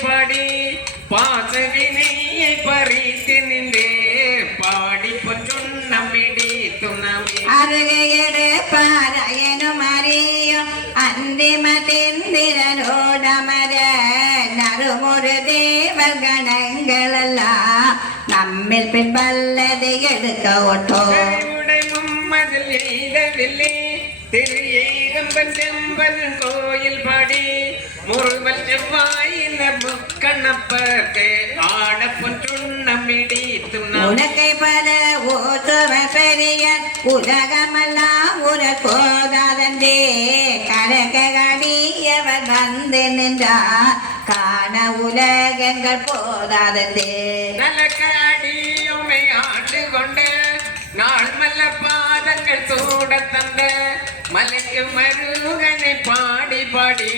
பாடி பாசவினையை பறித்து நின்றே பாடி பொன்னமிடி துணவி அருகையடு பாராயணும் அறியும் அந்திம தெந்திரனோடமர நறுமுறு தேவர் கணங்களெல்லாம் நம்மில் பின் வல்லதை எடுக்க ஓட்டோ உடை மும்மதில் எய்தவில்லை திரு ஏகம்பன் செம்பன் கோயில் பாடி முருகல் செவ்வாயின முக்கண்ணப்பர்க்கு ஆட பொன்னமிடி துணவி உனக்கை பல ஓட்டுவ பெரிய உலகமெல்லாம் உர போதாதே கரகடியவர் வந்து நின்றார் காண உலகங்கள் போதாதே நலக்காடியுமை ஆண்டு கொண்டு நாள் மல்ல பாதங்கள் சூட தந்த மலைக்கு மருகனை பாடி பாடி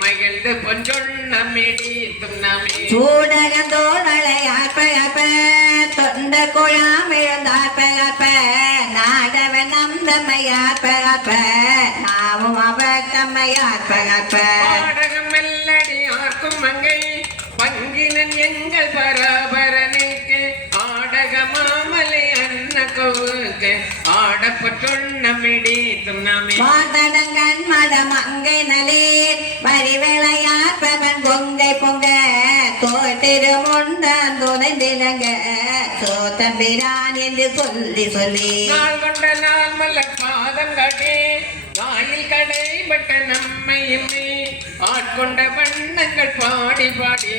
மகிழ்ந்து பொன்னமிடி துணவி சூடகந்தோழலை ஆப்ப தொண்ட குழாம் எழுந்தாப்ப நாடவன் நந்தமையாப்ப நாமும் அவர் தம்மையாப்ப பாடகம் மெல்லடி ஆர்க்கும் மங்கை பங்கினன் எங்கள் பராபரனுக்கு ஆடக மாமலை அன்ன கோவுக்கு ஆட பொன்னமிடி துணவி வாதடங்கண் மடம் அங்கை நலீர் வரிவிளையாற்பவன் பொங்கை பொங்க தோற்றிருமுண்டான் துணைந்திலங்க சோத்தம்பிரான் என்று சொல்லி நாள் கொண்ட நாள் மலர் பாதம் காட்டி வாயில் கடைபட்ட நம்மையுமே ஆட்கொண்ட வண்ணங்கள் பாடி பாடி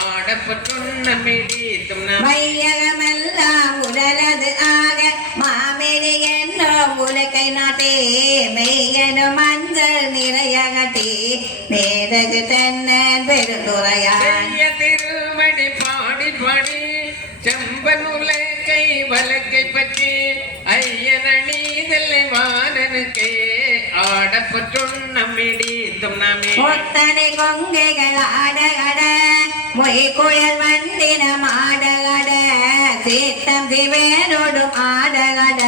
ஆட பொன்னமிடி துணவி மையகமெல்லாம் உடலது ஆக மாமேரி என்னோ உலகை நாட்டே மெய்யனும் மஞ்சள் நிறையகட்டி மேதகு தென்னன் பெருந்துறையான் செய்ய திருமடி பாடி பாடி செம்பன் உலகை வழக்கை பற்றி ஐயனீதலை வானனுக்கே ஆட பொன்னமிடி துணவி ஒத்தனை கொங்கைகள் ஆடகட மொய் குழல் வண்டினம் ஆடகட சீத்தம் சிவேனோடும் ஆடகட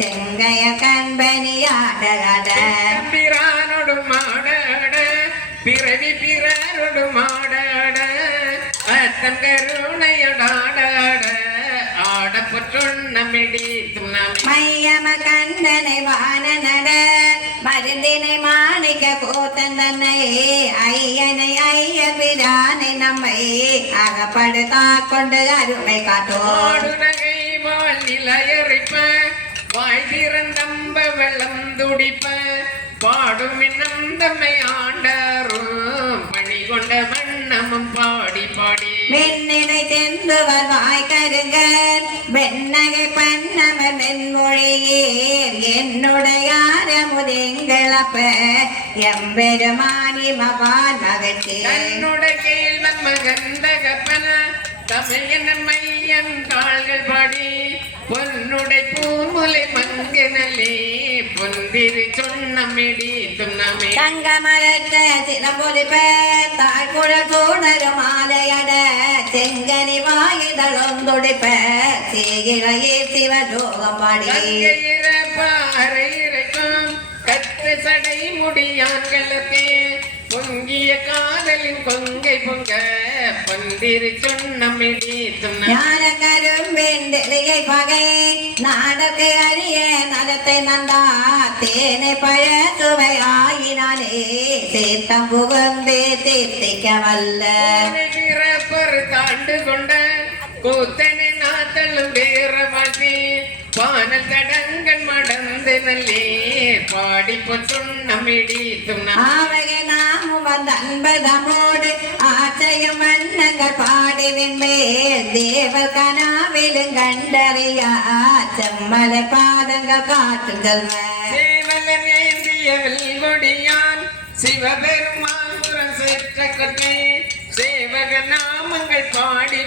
செங்கைய கண்பனி ஆடகட பிரானோடு மாடாட பிறவி பிறரோடு மாடாட அத்தன் கருணையோடாடாட ஆட பொன்னமிடி துணவி மையம கண்டனை வான நட மருந்தினை மாணிக்க கோத்தன் தன்னை ஐயனை ஐய பிரானை நம்மை அகப்படுத்தா கொண்டு அருமை காட்டோ ஆடுநகை வாழ் நிலையறிப்ப வாய் திறந்தம்ப வெள்ளம் துடிப்ப பாடும் நந்தம்மை ஆண்டாரும் பணி கொண்ட வண்ணமும் பாடி பாடி வெண்ணினை தெந்துவர் வாய் கருங்கர் வெண்ணகை பண்ணவர் மென்மொழியே என்னுடையார முதெங்களப்ப எம்பெருமானி மவான் மகட்டே தன்னுடைய கேள்வன் மகந்தகப்பன தமிழன மையன் தாள்கள் பாடி பொன்னுடை பூமுலை மங்கனலே பொன்திரி சொன்னமிடி துணவி தங்கமரத்த சிலம்பொலிப்ப தாழ்குழல் தோணரும் ஆலையட செங்கனி வாயுதளும் துடிப்ப சீகிழையே சிவலோகம் பாடி பாறை இறைக்கும் கற்ற சடை முடியான்களுக்கு பொங்கிய காதலின் கொங்கை பொங்க பொந்திரி சொன்னமிடி துணவி ஞான கரும்பெண்டெளியை பகை நாடத்தை அறிய நலத்தை நந்தா தேனை பழ சுவை ஆயினாலே தீர்த்தம் புகழ்ந்தே தீர்த்திக்க வல்ல பிறப்பொரு தாண்டு கொண்ட கூத்தனை நாத்தலும் வேற வாழ்த்தி பானல் தடங்கள் மடந்து நல்லே பாடி பொன்னமிடி துணவி ஆவகை நாமும் வந்த அன்பதமோடு ஆச்சையும் வண்ணங்கள் பாடிவின் மேல் தேவர் கனாவிலும் கண்டறியா செம்மல பாதங்கள் காட்டும் செல்வ சேவலன் ஏந்திய வெல்கொடியான் சிவபெருமான் புறம் சேற்ற கொட்டை சேவக நாமங்கள் பாடி